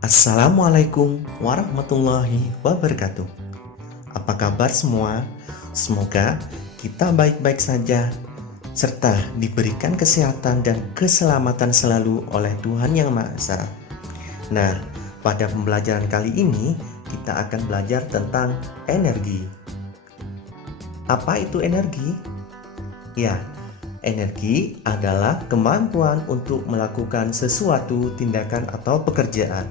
Assalamualaikum warahmatullahi wabarakatuh. Apa kabar semua? Semoga kita baik-baik saja serta diberikan kesehatan dan keselamatan selalu oleh Tuhan Yang Maha Esa. Nah, pada pembelajaran kali ini kita akan belajar tentang energi. Apa itu energi? Ya, energi adalah kemampuan untuk melakukan sesuatu tindakan atau pekerjaan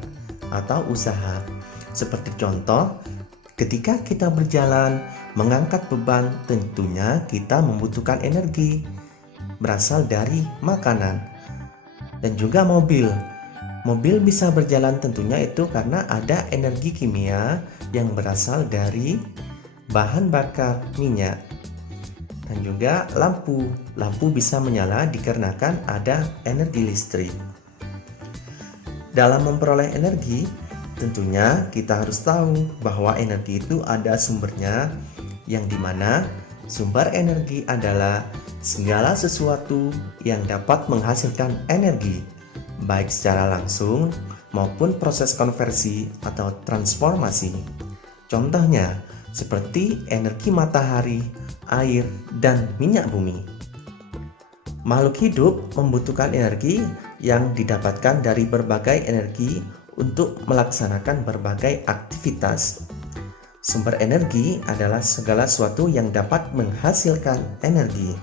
atau usaha. Seperti contoh, ketika kita berjalan, mengangkat beban, tentunya kita membutuhkan energi berasal dari makanan. Dan juga mobil. Mobil bisa berjalan tentunya itu karena ada energi kimia yang berasal dari bahan bakar minyak. Dan juga lampu. Lampu bisa menyala dikarenakan ada energi listrik. Dalam memperoleh energi, tentunya kita harus tahu bahwa energi itu ada sumbernya, yang dimana sumber energi adalah segala sesuatu yang dapat menghasilkan energi, baik secara langsung maupun proses konversi atau transformasi. Contohnya, seperti energi matahari, air, dan minyak bumi. Makhluk hidup membutuhkan energi yang didapatkan dari berbagai energi untuk melaksanakan berbagai aktivitas. Sumber energi adalah segala sesuatu yang dapat menghasilkan energi.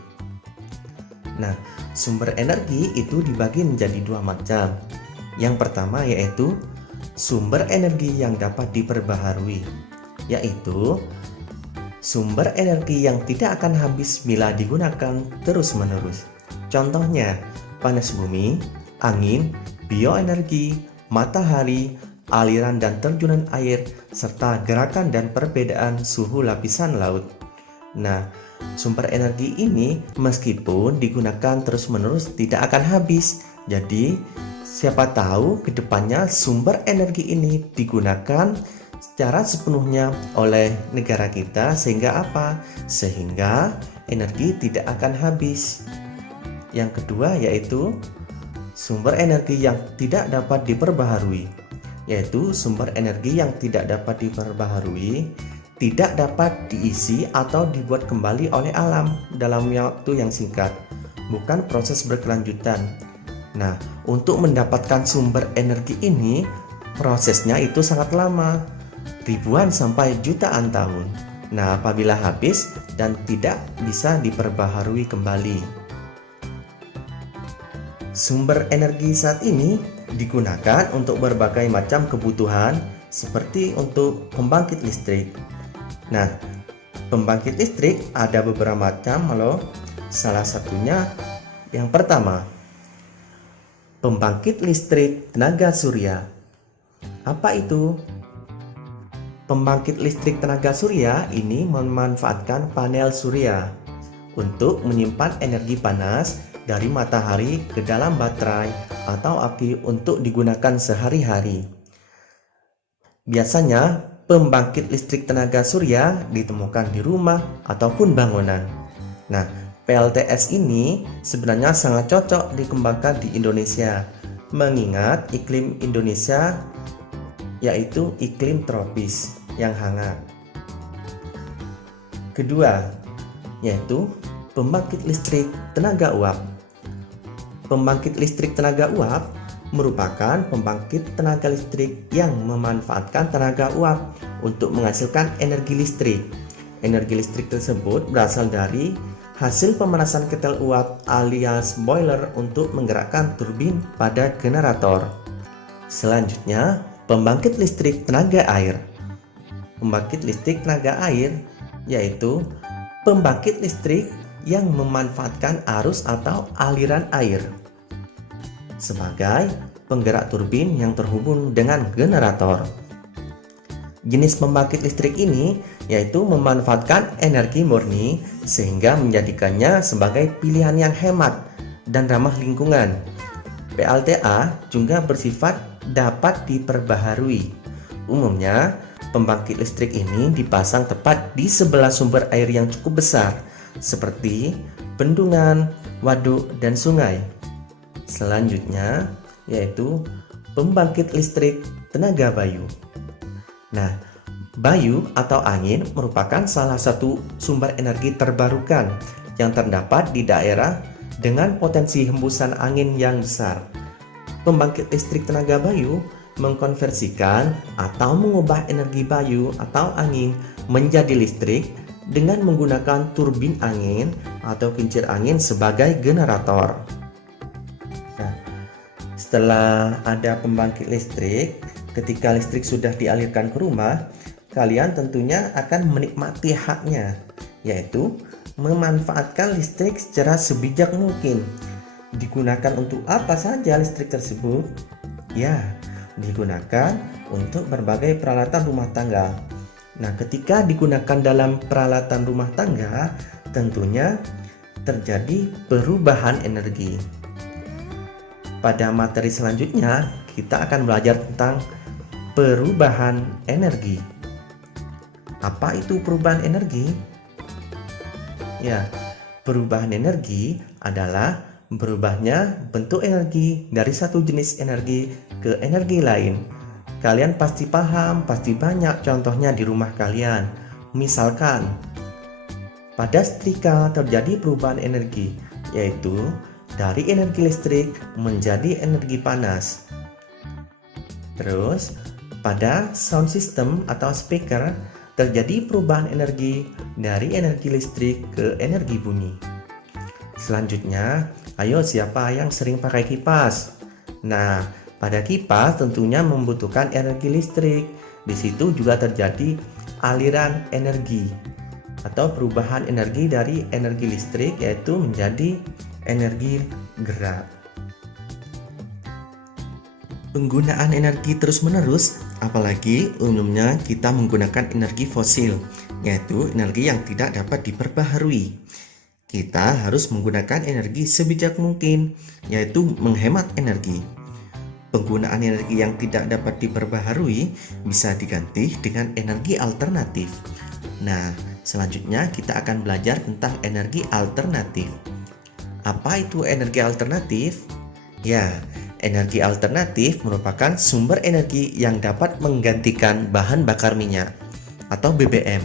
Nah, sumber energi itu dibagi menjadi dua macam. Yang pertama yaitu sumber energi yang dapat diperbaharui, yaitu sumber energi yang tidak akan habis bila digunakan terus-menerus. Contohnya, panas bumi, angin, bioenergi, matahari, aliran dan terjunan air, serta gerakan dan perbedaan suhu lapisan laut. Nah, sumber energi ini meskipun digunakan terus-menerus tidak akan habis. Jadi, siapa tahu ke depannya sumber energi ini digunakan secara sepenuhnya oleh negara kita sehingga apa? Sehingga energi tidak akan habis. Yang kedua yaitu sumber energi yang tidak dapat diperbaharui, yaitu sumber energi yang tidak dapat diperbaharui, tidak dapat diisi atau dibuat kembali oleh alam dalam waktu yang singkat, bukan proses berkelanjutan. Nah, untuk mendapatkan sumber energi ini, prosesnya itu sangat lama, ribuan sampai jutaan tahun. Nah, apabila habis dan tidak bisa diperbaharui kembali. Sumber energi saat ini digunakan untuk berbagai macam kebutuhan seperti untuk pembangkit listrik. Nah, pembangkit listrik ada beberapa macam loh. Salah satunya yang pertama, pembangkit listrik tenaga surya. Apa itu? Pembangkit listrik tenaga surya ini memanfaatkan panel surya untuk menyimpan energi panas dari matahari ke dalam baterai atau api untuk digunakan sehari-hari. Biasanya, pembangkit listrik tenaga surya ditemukan di rumah ataupun bangunan. Nah, PLTS ini sebenarnya sangat cocok dikembangkan di Indonesia, mengingat iklim Indonesia yaitu iklim tropis yang hangat. Kedua, yaitu pembangkit listrik tenaga uap. Pembangkit listrik tenaga uap merupakan pembangkit tenaga listrik yang memanfaatkan tenaga uap untuk menghasilkan energi listrik. Energi listrik tersebut berasal dari hasil pemanasan ketel uap alias boiler untuk menggerakkan turbin pada generator. Selanjutnya, pembangkit listrik tenaga air. Pembangkit listrik tenaga air yaitu pembangkit listrik yang memanfaatkan arus atau aliran air sebagai penggerak turbin yang terhubung dengan generator. Jenis pembangkit listrik ini yaitu memanfaatkan energi murni sehingga menjadikannya sebagai pilihan yang hemat dan ramah lingkungan. PLTA juga bersifat dapat diperbaharui. Umumnya, pembangkit listrik ini dipasang tepat di sebelah sumber air yang cukup besar seperti bendungan, waduk, dan sungai. Selanjutnya yaitu pembangkit listrik tenaga bayu. Nah, bayu atau angin merupakan salah satu sumber energi terbarukan yang terdapat di daerah dengan potensi hembusan angin yang besar. Pembangkit listrik tenaga bayu mengkonversikan atau mengubah energi bayu atau angin menjadi listrik dengan menggunakan turbin angin atau kincir angin sebagai generator. Nah, setelah ada pembangkit listrik, ketika listrik sudah dialirkan ke rumah, kalian tentunya akan menikmati haknya, yaitu memanfaatkan listrik secara sebijak mungkin. Digunakan untuk apa saja listrik tersebut? Ya, digunakan untuk berbagai peralatan rumah tangga. Nah, ketika digunakan dalam peralatan rumah tangga, tentunya terjadi perubahan energi. Pada materi selanjutnya, kita akan belajar tentang perubahan energi. Apa itu perubahan energi? Ya, perubahan energi adalah berubahnya bentuk energi dari satu jenis energi ke energi lain. Kalian pasti paham, pasti banyak contohnya di rumah kalian. Misalkan, pada setrika terjadi perubahan energi, yaitu dari energi listrik menjadi energi panas. Terus, pada sound system atau speaker terjadi perubahan energi dari energi listrik ke energi bunyi. Selanjutnya, ayo siapa yang sering pakai kipas? Nah, pada kipas tentunya membutuhkan energi listrik. Di situ juga terjadi aliran energi atau perubahan energi dari energi listrik yaitu menjadi energi gerak. Penggunaan energi terus-menerus, apalagi umumnya kita menggunakan energi fosil, yaitu energi yang tidak dapat diperbaharui. Kita harus menggunakan energi sebijak mungkin, yaitu menghemat energi. Penggunaan energi yang tidak dapat diperbaharui bisa diganti dengan energi alternatif. Nah, selanjutnya kita akan belajar tentang energi alternatif. Apa itu energi alternatif? Ya, energi alternatif merupakan sumber energi yang dapat menggantikan bahan bakar minyak atau BBM.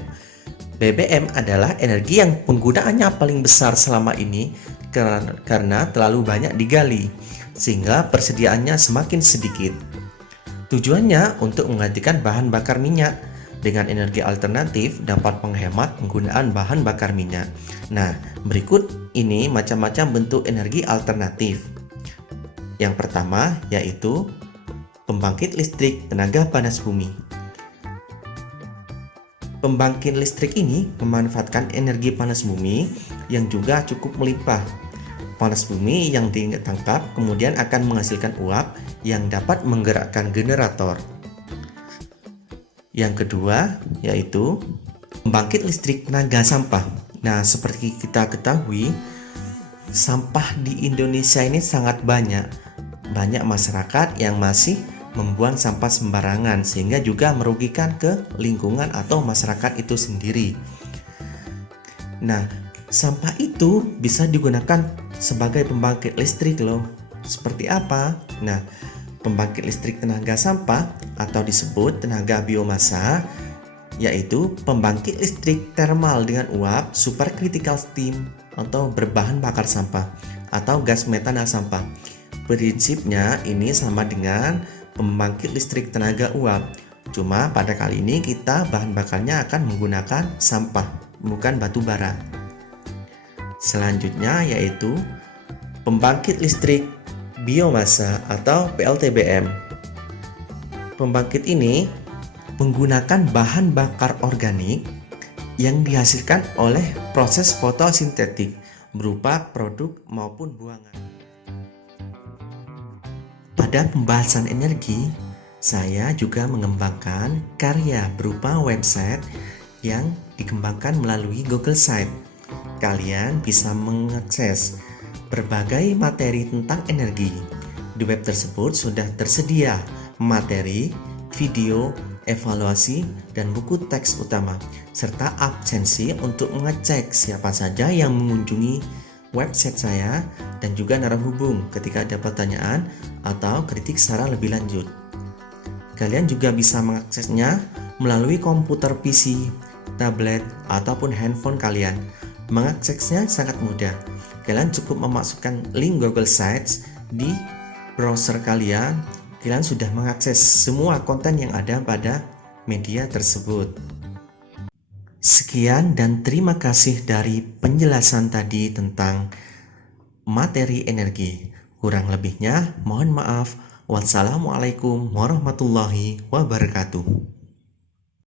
BBM adalah energi yang penggunaannya paling besar selama ini karena terlalu banyak digali, sehingga persediaannya semakin sedikit. Tujuannya untuk menggantikan bahan bakar minyak. Dengan energi alternatif dapat menghemat penggunaan bahan bakar minyak. Nah, berikut ini macam-macam bentuk energi alternatif. Yang pertama yaitu pembangkit listrik tenaga panas bumi. Pembangkit listrik ini memanfaatkan energi panas bumi yang juga cukup melimpah. Panas bumi yang ditangkap kemudian akan menghasilkan uap yang dapat menggerakkan generator. Yang kedua yaitu pembangkit listrik tenaga sampah. Nah, seperti kita ketahui, sampah di Indonesia ini sangat banyak. Banyak masyarakat yang masih membuang sampah sembarangan sehingga juga merugikan ke lingkungan atau masyarakat itu sendiri. Nah, sampah itu bisa digunakan sebagai pembangkit listrik loh. Seperti apa? Nah, pembangkit listrik tenaga sampah atau disebut tenaga biomasa yaitu pembangkit listrik termal dengan uap supercritical steam atau berbahan bakar sampah atau gas metana sampah. Prinsipnya ini sama dengan pembangkit listrik tenaga uap. Cuma pada kali ini kita bahan bakarnya akan menggunakan sampah, bukan batu bara. Selanjutnya yaitu pembangkit listrik biomasa atau PLTBM. Pembangkit ini menggunakan bahan bakar organik yang dihasilkan oleh proses fotosintetik berupa produk maupun buangan. Pada pembahasan energi, saya juga mengembangkan karya berupa website yang dikembangkan melalui Google Site. Kalian bisa mengakses berbagai materi tentang energi. Di web tersebut sudah tersedia materi, video, evaluasi, dan buku teks utama, serta absensi untuk mengecek siapa saja yang mengunjungi website saya dan juga narahubung ketika ada pertanyaan atau kritik secara lebih lanjut. Kalian juga bisa mengaksesnya melalui komputer PC, tablet, ataupun handphone kalian. Mengaksesnya sangat mudah. Kalian cukup memasukkan link Google Sites di browser kalian. Kalian sudah mengakses semua konten yang ada pada media tersebut. Sekian dan terima kasih dari penjelasan tadi tentang materi energi. Kurang lebihnya mohon maaf. Wassalamualaikum warahmatullahi wabarakatuh.